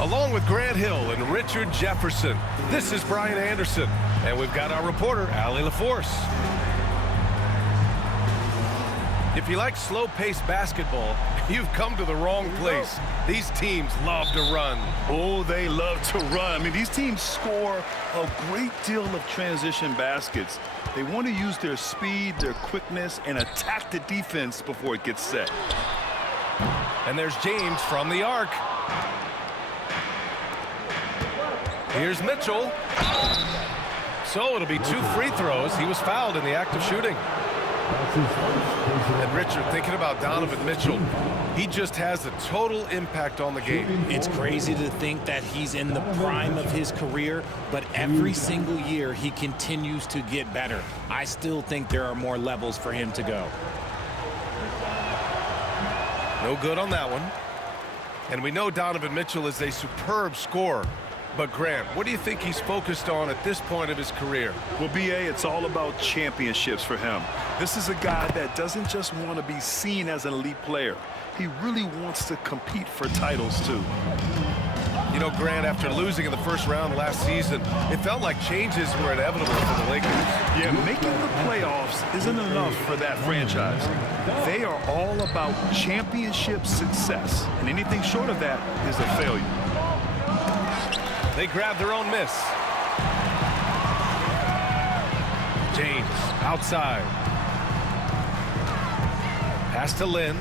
Along with Grant Hill and Richard Jefferson, this is Brian Anderson, and we've got our reporter, Allie LaForce. If you like slow-paced basketball, you've come to the wrong place. These teams love to run. Oh, they love to run. I mean, these teams score a great deal of transition baskets. They want to use their speed, their quickness, and attack the defense before it gets set. And there's James from the arc. Here's Mitchell. So it'll be 2 free throws. He was fouled in the act of shooting. And Richard, thinking about Donovan Mitchell, he just has a total impact on the game. It's crazy to think that he's in the prime of his career, but every single year he continues to get better. I still think there are more levels for him to go. No good on that one. And we know Donovan Mitchell is a superb scorer. But Grant, what do you think he's focused on at this point of his career? Well, B.A., it's all about championships for him. This is a guy that doesn't just want to be seen as an elite player. He really wants to compete for titles, too. You know, Grant, after losing in the first round last season, it felt like changes were inevitable for the Lakers. Yeah, making the playoffs isn't enough for that franchise. They are all about championship success, and anything short of that is a failure. They grab their own miss. James outside. Pass to Lynn.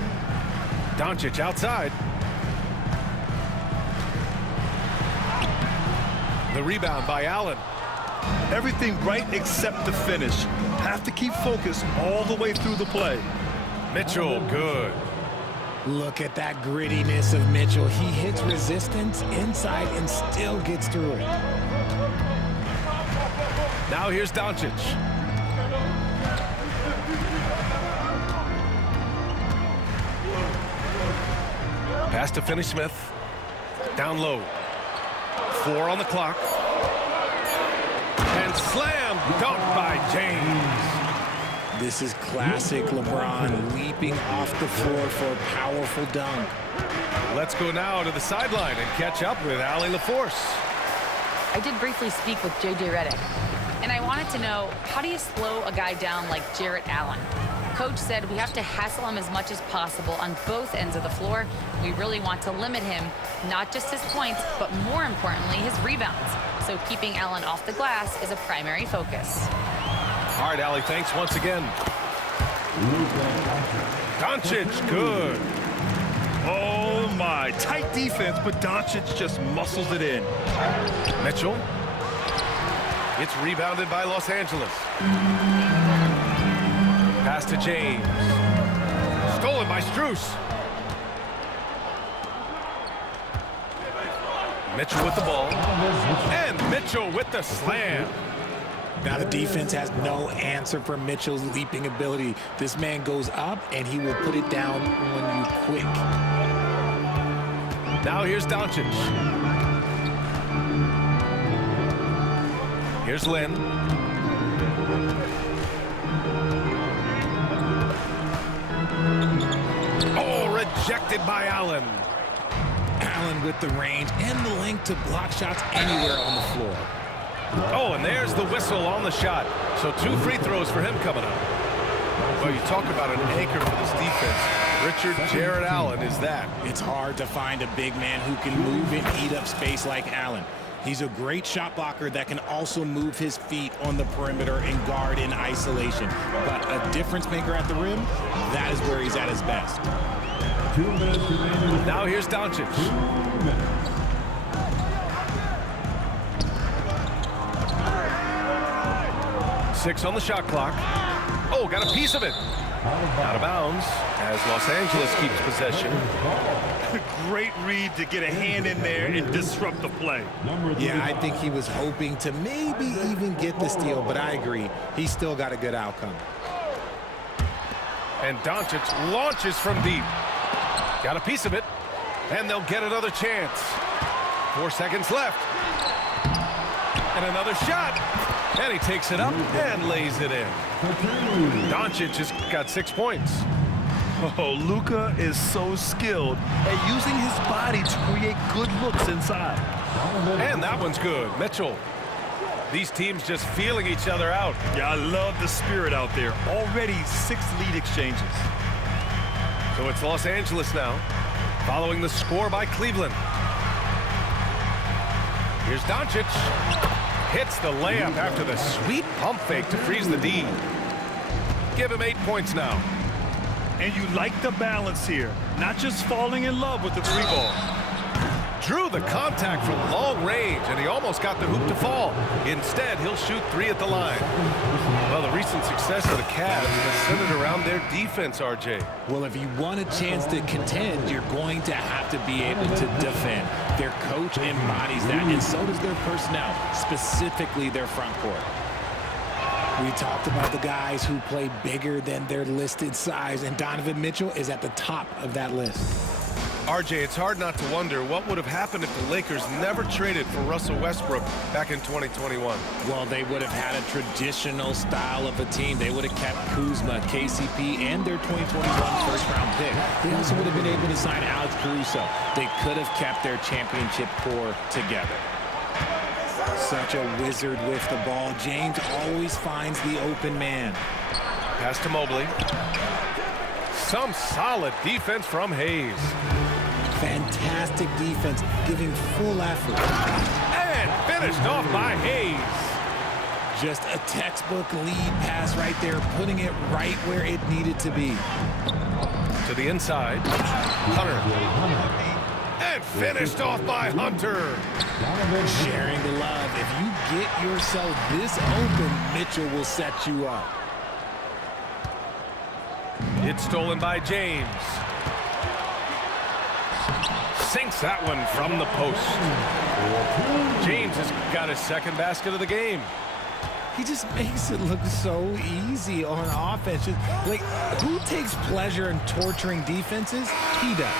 Doncic outside. The rebound by Allen. Everything right except the finish. Have to keep focused all the way through the play. Mitchell, good. Look at that grittiness of Mitchell. He hits resistance inside and still gets through it. Now here's Doncic. Pass to Finney-Smith. Down low. 4 on the clock. And slam dunk by James. This is classic LeBron leaping off the floor for a powerful dunk. Let's go now to the sideline and catch up with Allie LaForce. I did briefly speak with J.J. Redick, and I wanted to know, how do you slow a guy down like Jarrett Allen? Coach said we have to hassle him as much as possible on both ends of the floor. We really want to limit him, not just his points, but more importantly, his rebounds. So keeping Allen off the glass is a primary focus. All right, Allie, thanks once again. Doncic, good. Oh, my. Tight defense, but Doncic just muscles it in. Mitchell. It's rebounded by Los Angeles. Pass to James. Stolen by Strus. Mitchell with the ball. And Mitchell with the slam. Now the defense has no answer for Mitchell's leaping ability. This man goes up, and he will put it down on you quick. Now here's Doncic. Here's Lynn. Oh, rejected by Allen. Allen with the range and the length to block shots anywhere on the floor. Oh, and there's the whistle on the shot. So 2 free throws for him coming up. Well, you talk about an anchor for this defense. Richard Jarrett Allen is that. It's hard to find a big man who can move and eat up space like Allen. He's a great shot blocker that can also move his feet on the perimeter and guard in isolation. But a difference maker at the rim, that is where he's at his best. Now here's Doncic. 6 on the shot clock. Oh, got a piece of it. Out of bounds as Los Angeles keeps possession. Great read to get a hand in there and disrupt the play. Yeah, I think he was hoping to maybe even get the steal, but I agree. He's still got a good outcome. And Doncic launches from deep. Got a piece of it. And they'll get another chance. 4 seconds left. And another shot. And he takes it up and lays it in. Doncic has got 6 points. Oh, Luka is so skilled at using his body to create good looks inside. And that one's good. Mitchell. These teams just feeling each other out. Yeah, I love the spirit out there. Already 6 lead exchanges. So it's Los Angeles now, following the score by Cleveland. Here's Doncic. Hits the layup after the sweet pump fake to freeze the D. Give him 8 points now. And you like the balance here. Not just falling in love with the 3-ball. Drew the contact from long range, and he almost got the hoop to fall. Instead, he'll shoot 3 at the line. Well, the recent success of the Cavs has centered around their defense, RJ. Well, if you want a chance to contend, you're going to have to be able to defend. Their coach embodies that, and so does their personnel, specifically their front court. We talked about the guys who play bigger than their listed size, and Donovan Mitchell is at the top of that list. RJ, it's hard not to wonder what would have happened if the Lakers never traded for Russell Westbrook back in 2021. Well, they would have had a traditional style of a team. They would have kept Kuzma, KCP, and their 2021 first-round pick. They also would have been able to sign Alex Caruso. They could have kept their championship core together. Such a wizard with the ball. James always finds the open man. Pass to Mobley. Some solid defense from Hayes. Fantastic defense, giving full effort. And finished off by Hayes. Just a textbook lead pass right there, putting it right where it needed to be. To the inside. Hunter. And finished off by Hunter. Sharing the love. If you get yourself this open, Mitchell will set you up. It's stolen by James. Sinks that one from the post. James has got his second basket of the game. He just makes it look so easy on offense. Like, who takes pleasure in torturing defenses? He does.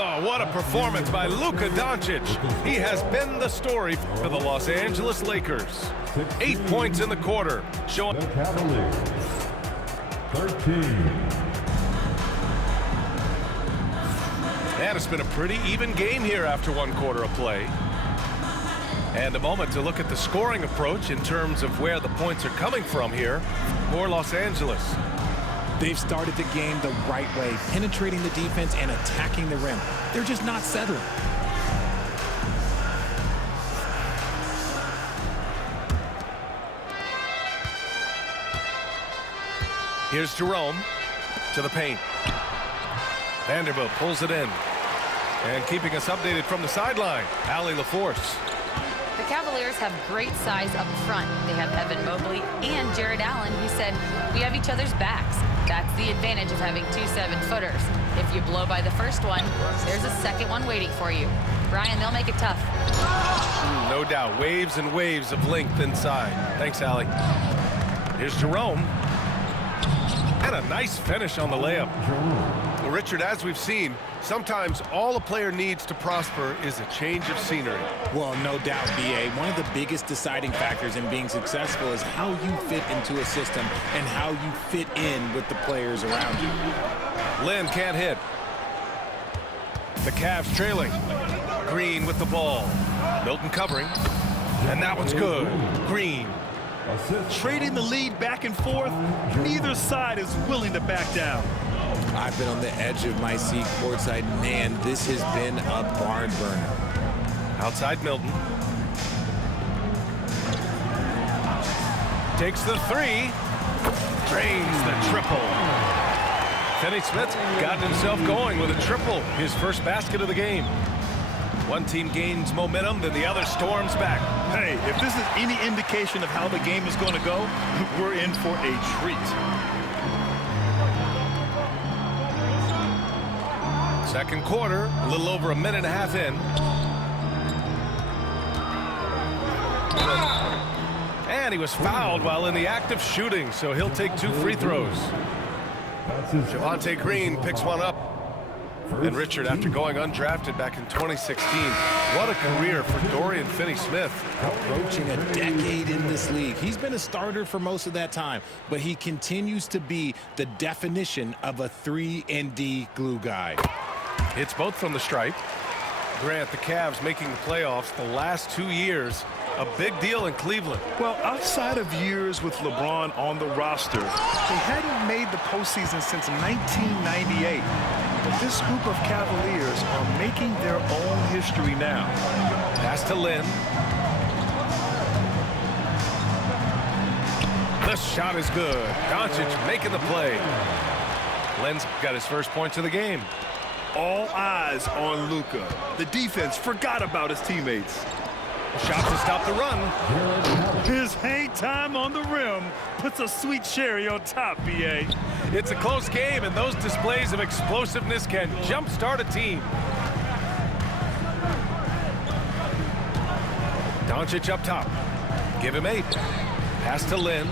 Oh, what a performance by Luka Doncic. He has been the story for the Los Angeles Lakers. 8 points in the quarter, showing The Cavaliers, 13. And it's been a pretty even game here after 1 quarter of play. And a moment to look at the scoring approach in terms of where the points are coming from here for Los Angeles. They've started the game the right way, penetrating the defense and attacking the rim. They're just not settling. Here's Jerome to the paint. Vanderbilt pulls it in. And keeping us updated from the sideline, Allie LaForce. The Cavaliers have great size up front. They have Evan Mobley and Jared Allen, who said, we have each other's backs. That's the advantage of having 2 7-footers. If you blow by the first one, there's a second one waiting for you. Brian, they'll make it tough. No doubt. Waves and waves of length inside. Thanks, Allie. Here's Jerome. And a nice finish on the layup. Well, Richard, as we've seen, sometimes all a player needs to prosper is a change of scenery. Well, no doubt, B.A. One of the biggest deciding factors in being successful is how you fit into a system and how you fit in with the players around you. Lynn can't hit. The Cavs trailing. Green with the ball. Milton covering. And that one's good. Green. Trading the lead back and forth, neither side is willing to back down. I've been on the edge of my seat courtside. Man, this has been a barn burner. Outside Milton. Takes the 3. Drains the triple. Finney-Smith's gotten himself going with a triple. His first basket of the game. One team gains momentum, then the other storms back. Hey, if this is any indication of how the game is going to go, we're in for a treat. Second quarter, a little over a minute and a half in. And he was fouled while in the act of shooting, so he'll take 2 free throws. Javonte Green picks one up. And Richard, after going undrafted back in 2016, What a career for Dorian Finney-Smith. Approaching a decade in this league. He's been a starter for most of that time, but he continues to be the definition of a 3-and-D glue guy. It's both from the stripe. Grant, the Cavs making the playoffs the last 2 years. A big deal in Cleveland. Well, outside of years with LeBron on the roster, they hadn't made the postseason since 1998. But this group of Cavaliers are making their own history now. Pass to Lin. The shot is good. Doncic making the play. Lin's got his first points of the game. All eyes on Luka. The defense forgot about his teammates. Shot to stop the run. His hang time on the rim puts a sweet cherry on top, B.A. It's a close game, and those displays of explosiveness can jumpstart a team. Doncic up top. Give him 8. Pass to Lin.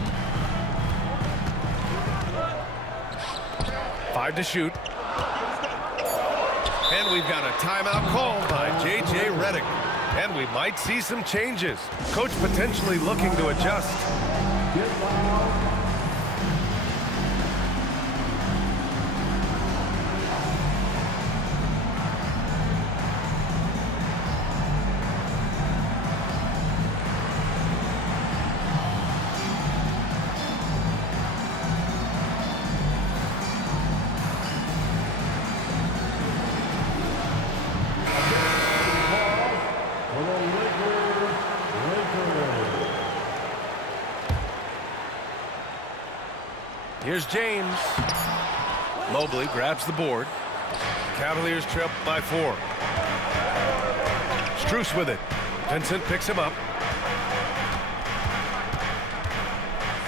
5 to shoot. And we've got a timeout called by J.J. Redick. And we might see some changes. Coach potentially looking to adjust. Here's James. Mobley grabs the board. Cavaliers trail by 4. Strus with it. Vincent picks him up.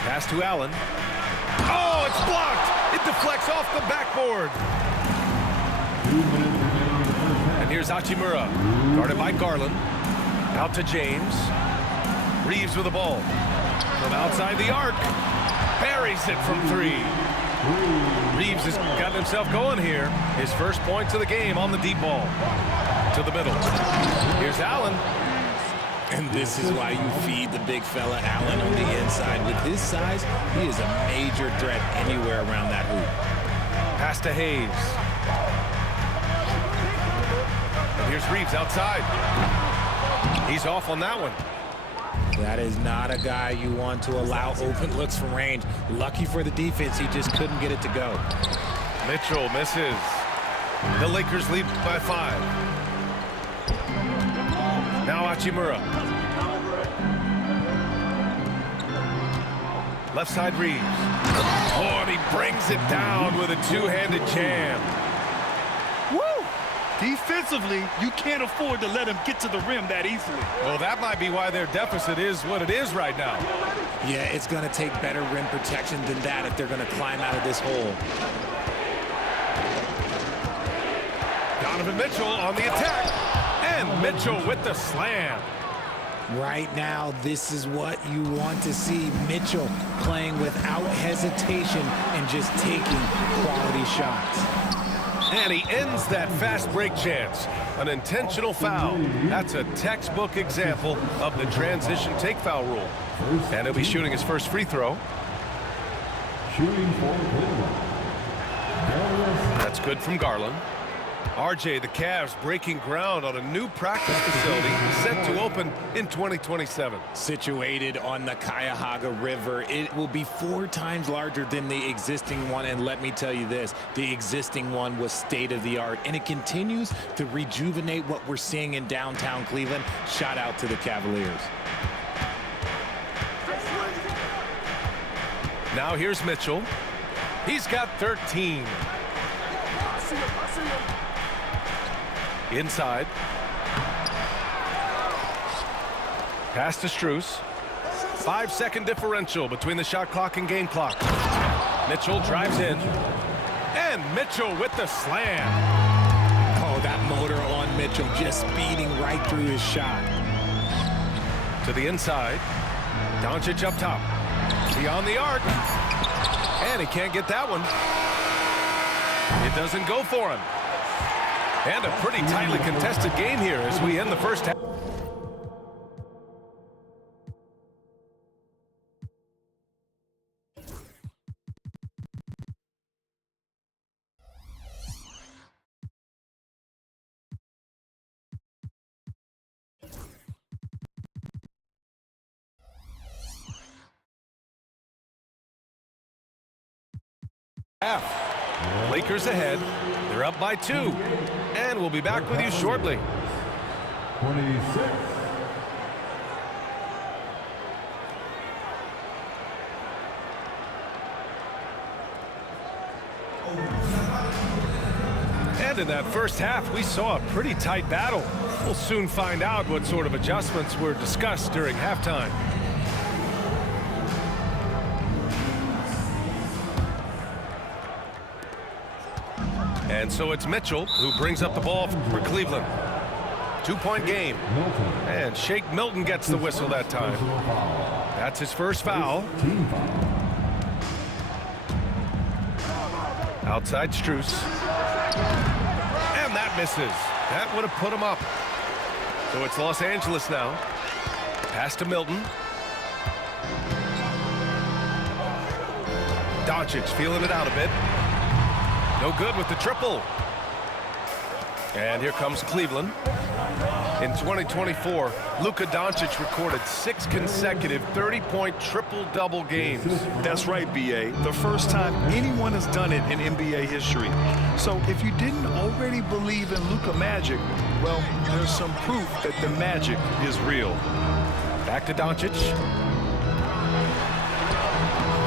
Pass to Allen. Oh, it's blocked. It deflects off the backboard. And here's Hachimura. Guarded by Garland. Out to James. Reeves with the ball. From outside the arc. Buries it from 3. Reeves has got himself going here. His first points of the game on the deep ball. To the middle. Here's Allen. And this is why you feed the big fella Allen on the inside. With his size, he is a major threat anywhere around that hoop. Pass to Hayes. And here's Reeves outside. He's off on that one. That is not a guy you want to allow open looks from range. Lucky for the defense, he just couldn't get it to go. Mitchell misses. The Lakers lead by 5. Now Hachimura. Left side Reeves. Oh, and he brings it down with a two-handed jam. Woo! Defensively, you can't afford to let him get to the rim that easily. Well, that might be why their deficit is what it is right now. Yeah, it's going to take better rim protection than that if they're going to climb out of this hole. Donovan Mitchell on the attack. And Mitchell with the slam. Right now, this is what you want to see. Mitchell playing without hesitation and just taking quality shots. And he ends that fast break chance. An intentional foul. That's a textbook example of the transition take foul rule. And he'll be shooting his first free throw. Shooting for Cleveland. That's good from Garland. RJ, the Cavs breaking ground on a new practice facility set to open in 2027. Situated on the Cuyahoga River, it will be 4 times larger than the existing one. And let me tell you this, the existing one was state-of-the-art, and it continues to rejuvenate what we're seeing in downtown Cleveland. Shout out to the Cavaliers. Now here's Mitchell. He's got 13. Inside. Pass to Strus. 5-second differential between the shot clock and game clock. Mitchell drives in. And Mitchell with the slam. Oh, that motor on Mitchell just speeding right through his shot. To the inside. Doncic up top. Beyond the arc. And he can't get that one. It doesn't go for him. And a pretty tightly contested game here as we end the first half. Lakers ahead. They're up by 2. And we'll be back with you shortly. 26. And in that first half, we saw a pretty tight battle. We'll soon find out what sort of adjustments were discussed during halftime. And so it's Mitchell who brings up the ball for Cleveland. 2-point game. And Shake Milton gets the whistle that time. That's his first foul. Outside Strus. And that misses. That would have put him up. So it's Los Angeles now. Pass to Milton. Doncic feeling it out a bit. No good with the triple. And here comes Cleveland. In 2024, Luka Doncic recorded 6 consecutive 30-point triple-double games. That's right, B.A. The first time anyone has done it in NBA history. So if you didn't already believe in Luka Magic, well, there's some proof that the magic is real. Back to Doncic.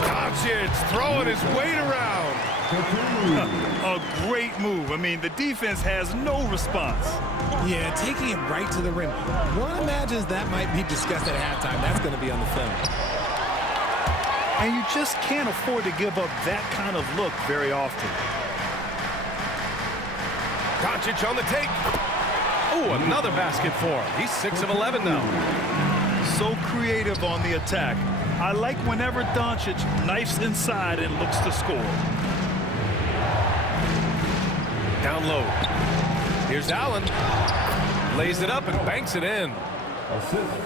Doncic throwing his weight around. A great move. I mean, the defense has no response. Yeah, taking it right to the rim. One imagines that might be discussed at halftime. That's going to be on the film. And you just can't afford to give up that kind of look very often. Doncic on the take. Oh, another basket for him. He's 6 of 11 now. So creative on the attack. I like whenever Doncic knifes inside and looks to score. Down low. Here's Allen. Lays it up and banks it in.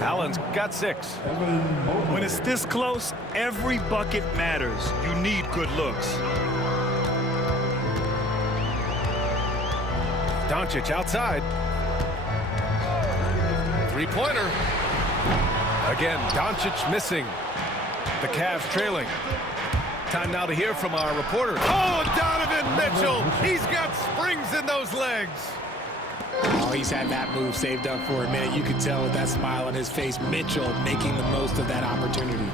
Allen's got 6. When it's this close, every bucket matters. You need good looks. Doncic outside. Three-pointer. Again, Doncic missing. The Cavs trailing. Time now to hear from our reporter. Oh, Donovan Mitchell. He's got springs in those legs. Oh, he's had that move saved up for a minute. You could tell with that smile on his face, Mitchell making the most of that opportunity.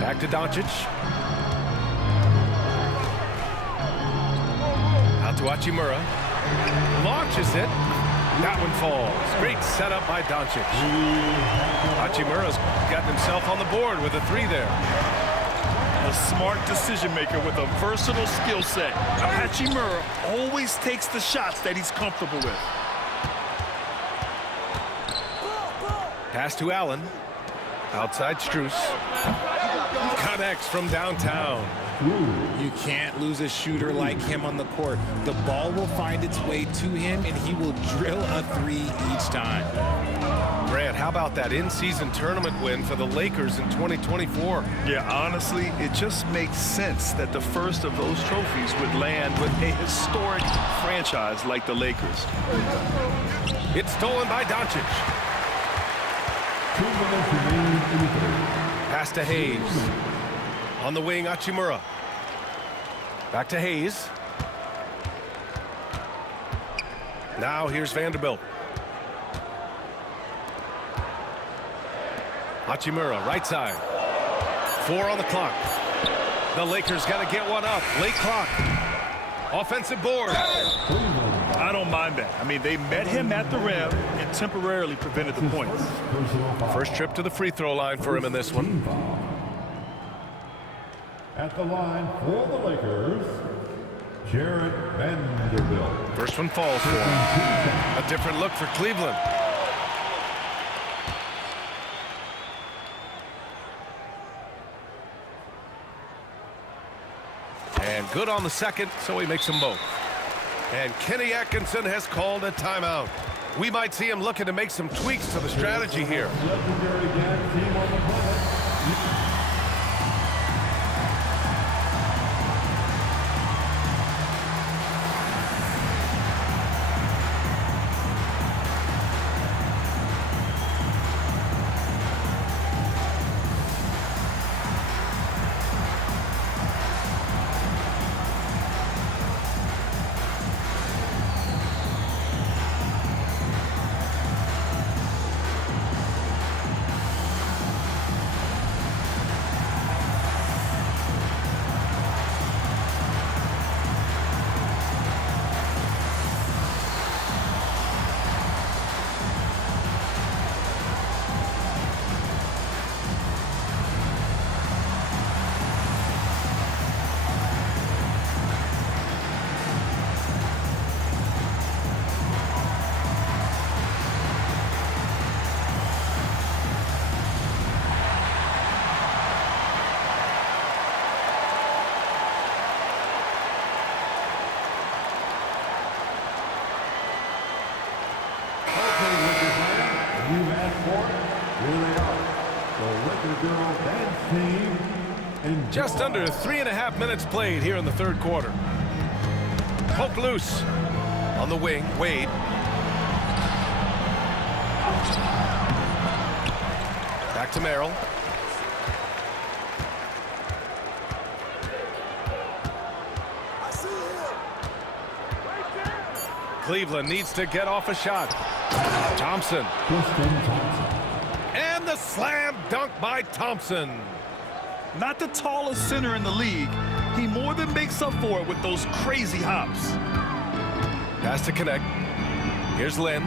Back to Doncic. Out to Hachimura. Launches it. That one falls. Great setup by Doncic. Hachimura's gotten himself on the board with a 3 there. A smart decision maker with a versatile skill set. Hachimura always takes the shots that he's comfortable with. Pass to Allen. Outside Strus. Connects from downtown. You can't lose a shooter like him on the court. The ball will find its way to him, and he will drill a 3 each time. Grant, how about that in-season tournament win for the Lakers in 2024? Yeah, honestly, it just makes sense that the first of those trophies would land with a historic franchise like the Lakers. It's stolen by Doncic. 2 minutes remaining in the third. Pass to Hayes. On the wing, Hachimura. Back to Hayes. Now here's Vanderbilt. Hachimura, right side. 4 on the clock. The Lakers got to get one up. Late clock. Offensive board. I don't mind that. I mean, they met him at the rim and temporarily prevented the points. First trip to the free throw line for him in this one. At the line for the Lakers, Jarrett Vanderbilt. First one falls for him. A different look for Cleveland. And good on the second, so he makes them both. And Kenny Atkinson has called a timeout. We might see him looking to make some tweaks to the strategy here. Legendary dance team on the planet. Just under 3.5 minutes played here in the third quarter. Poke loose on the wing. Wade. Back to Merrill. Cleveland needs to get off a shot. Thompson. And the slam dunk by Thompson. Not the tallest center in the league. He more than makes up for it with those crazy hops. Pass to connect. Here's Lynn.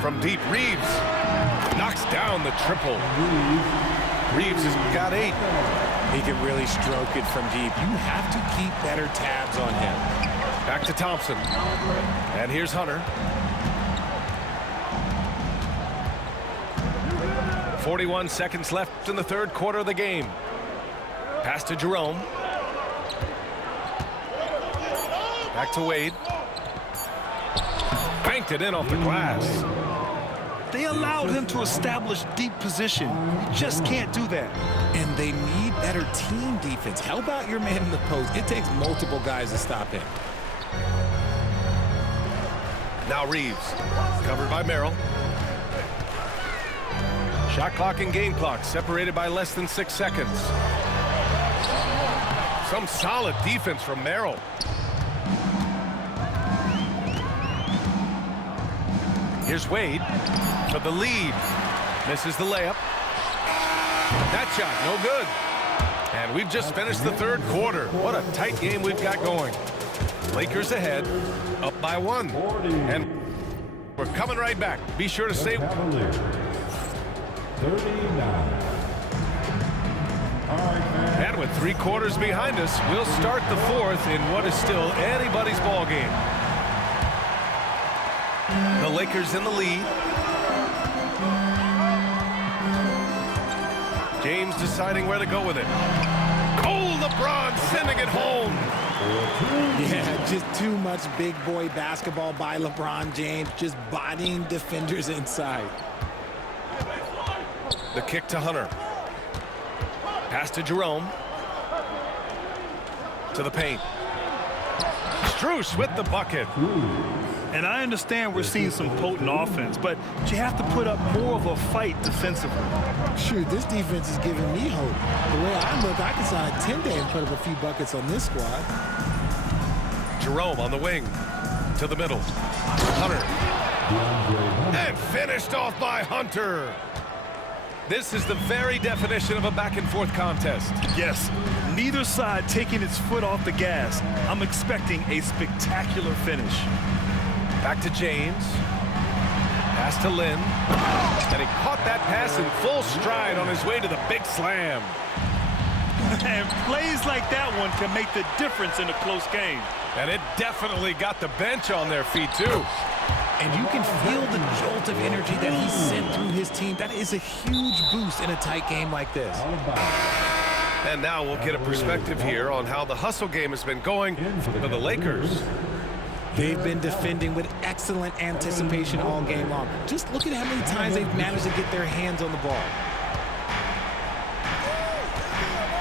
From deep, Reeves knocks down the triple. Reeves has got 8. He can really stroke it from deep. You have to keep better tabs on him. Back to Thompson. And here's Hunter. 41 seconds left in the third quarter of the game. Pass to Jerome. Back to Wade. Banked it in off the glass. They allowed him to establish deep position. You just can't do that. And they need better team defense. Help out your man in the post. It takes multiple guys to stop him. Now Reeves. Covered by Merrill. Shot clock and game clock separated by less than 6 seconds. Some solid defense from Merrill. Here's Wade for the lead. Misses the layup. That shot, no good. And we've just finished the third quarter. What a tight game we've got going. Lakers ahead, up by 1. And we're coming right back. Be sure to stay. 39. And with 3 quarters behind us, we'll start the fourth in what is still anybody's ball game. The Lakers in the lead. James deciding where to go with it. Oh, LeBron sending it home. Yeah, just too much big boy basketball by LeBron James, just bodying defenders inside. The kick to Hunter. Pass to Jerome. To the paint. Strus with the bucket. And I understand we're seeing some potent offense, but you have to put up more of a fight defensively. Shoot, this defense is giving me hope. The way I look, I can sign a 10-day and put up a few buckets on this squad. Jerome on the wing. To the middle. Hunter. And finished off by Hunter. This is the very definition of a back-and-forth contest. Yes, neither side taking its foot off the gas. I'm expecting a spectacular finish. Back to James. Pass to Lynn. And he caught that pass in full stride on his way to the big slam. And plays like that one can make the difference in a close game. And it definitely got the bench on their feet, too. And you can feel the jolt of energy that he sent through his team. That is a huge boost in a tight game like this. And now we'll get a perspective here on how the hustle game has been going for the Lakers. They've been defending with excellent anticipation all game long. Just look at how many times they've managed to get their hands on the ball.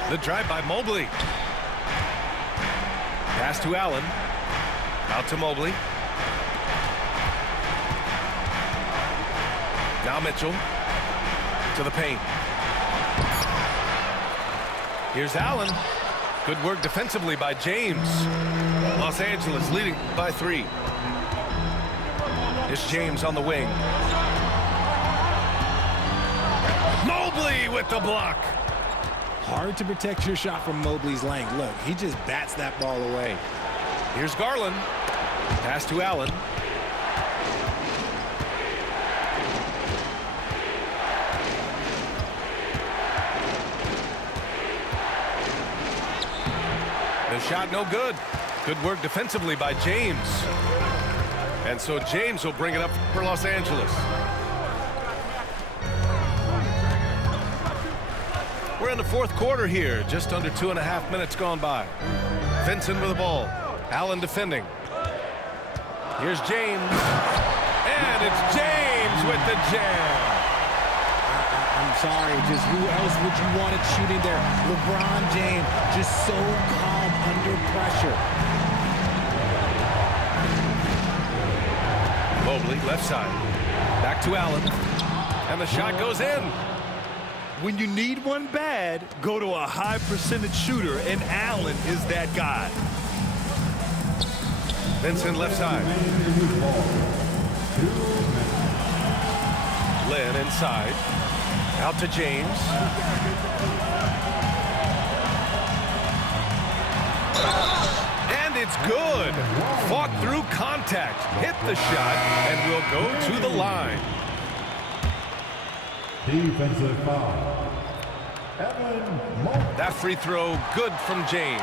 The drive by Mobley. Pass to Allen. Out to Mobley. Now Mitchell to the paint. Here's Allen. Good work defensively by James. Los Angeles leading by 3. It's James on the wing. Mobley with the block. Hard to protect your shot from Mobley's length. Look, he just bats that ball away. Here's Garland. Pass to Allen. The shot no good. Good work defensively by James. And so James will bring it up for Los Angeles. We're in the fourth quarter here. Just under 2.5 minutes gone by. Vincent with the ball. Allen defending. Here's James. And it's James with the jam. I'm sorry, just who else would you want it shooting there? LeBron James, just so calm under pressure. Mobley, left side. Back to Allen. And the shot goes in. When you need one bad, go to a high percentage shooter, and Allen is that guy. Vincent left side. Lynn inside. Out to James. And it's good. Fought through contact. Hit the shot and will go to the line. Defensive foul. Evan Mobley. That free throw good from James.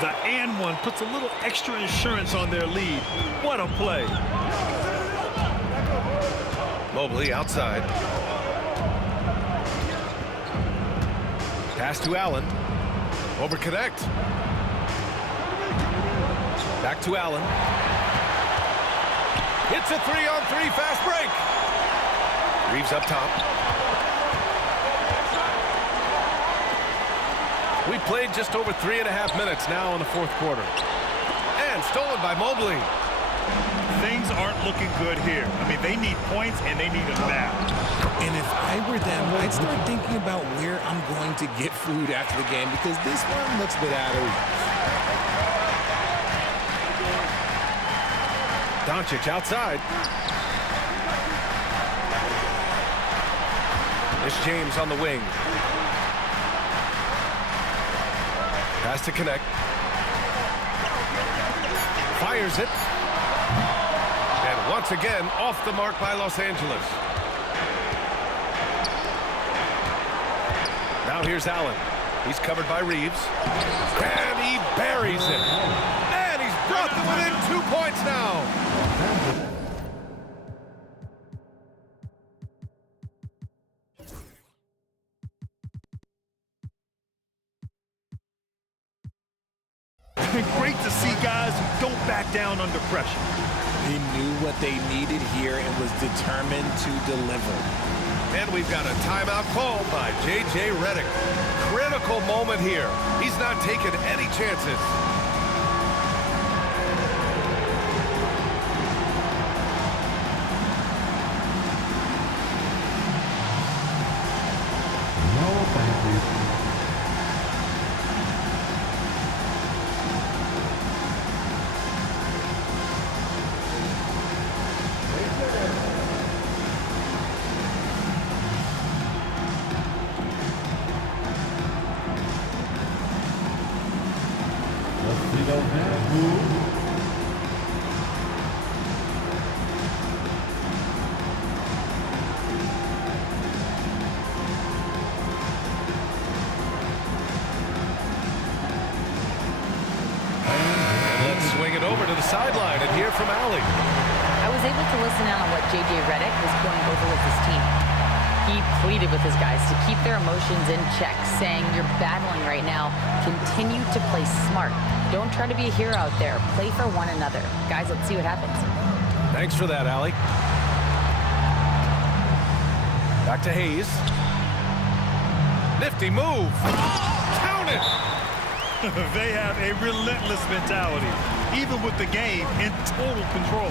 The and one puts a little extra insurance on their lead. What a play. Mobley outside. Pass to Allen. Over connect. Back to Allen. It's a 3-on-3 fast break. Reeves up top. We played just over 3.5 minutes now in the fourth quarter. And stolen by Mobley. Things aren't looking good here. I mean, they need points, and they need them now. And if I were them, I'd start thinking about where I'm going to get food after the game, because this one looks a bit out of reach. Doncic outside. It's James on the wing. Pass to connect. Fires it. And once again, off the mark by Los Angeles. Now here's Allen. He's covered by Reeves. And he buries it. And he's brought them within 2 points now. Great to see guys who don't back down under pressure. They knew what they needed here and was determined to deliver. And we've got a timeout called by J.J. Redick. Critical moment here. He's not taking any chances. No, thank you. Sideline and hear from Allie. I was able to listen in on what J.J. Redick was going over with his team. He pleaded with his guys to keep their emotions in check, saying, "You're battling right now. Continue to play smart. Don't try to be a hero out there. Play for one another." Guys, let's see what happens. Thanks for that, Allie. Back to Hayes. Nifty move. Count it. They have a relentless mentality, even with the game in total control.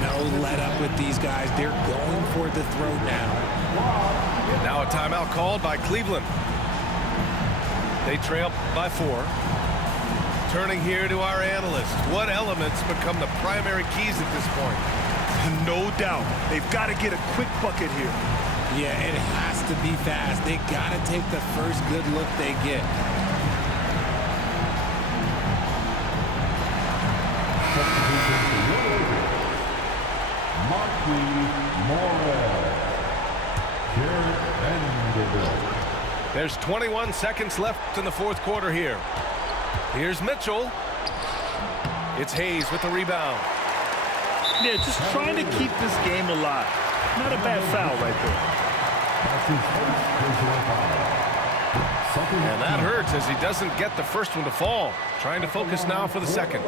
No let up with these guys. They're going for the throat now. Now a timeout called by Cleveland. They trail by 4. Turning here to our analyst. What elements become the primary keys at this point? No doubt. They've got to get a quick bucket here. Yeah, it has to be fast. They got to take the first good look they get. There's 21 seconds left in the fourth quarter here. Here's Mitchell. It's Hayes with the rebound. Yeah, just trying to keep this game alive. Not a bad foul right there. And that hurts as he doesn't get the first one to fall. Trying to focus now for the second.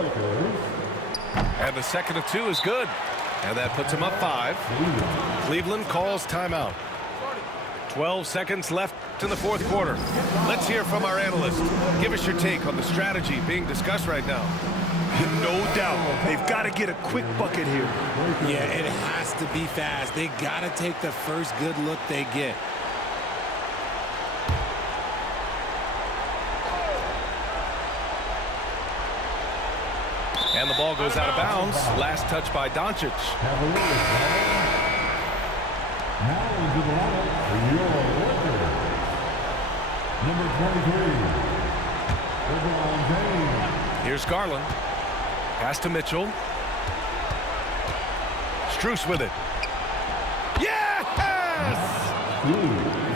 And the second of 2 is good. And that puts him up 5. Cleveland calls timeout. 12 seconds left in the fourth quarter. Let's hear from our analyst. Give us your take on the strategy being discussed right now. No doubt. They've got to get a quick bucket here. Yeah, it has to be fast. They got to take the first good look they get. And the ball goes out of bounds. Last touch by Doncic. Now into the lineup for your Lakers. Number 23, LeBron James. Here's Garland. Pass to Mitchell. Strus with it. Yes!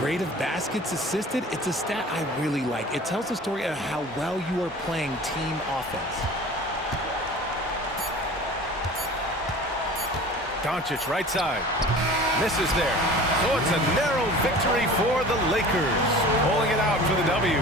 Rate of baskets assisted, it's a stat I really like. It tells the story of how well you are playing team offense. Doncic right side. Misses there. So it's a narrow victory for the Lakers. Pulling it out for the W.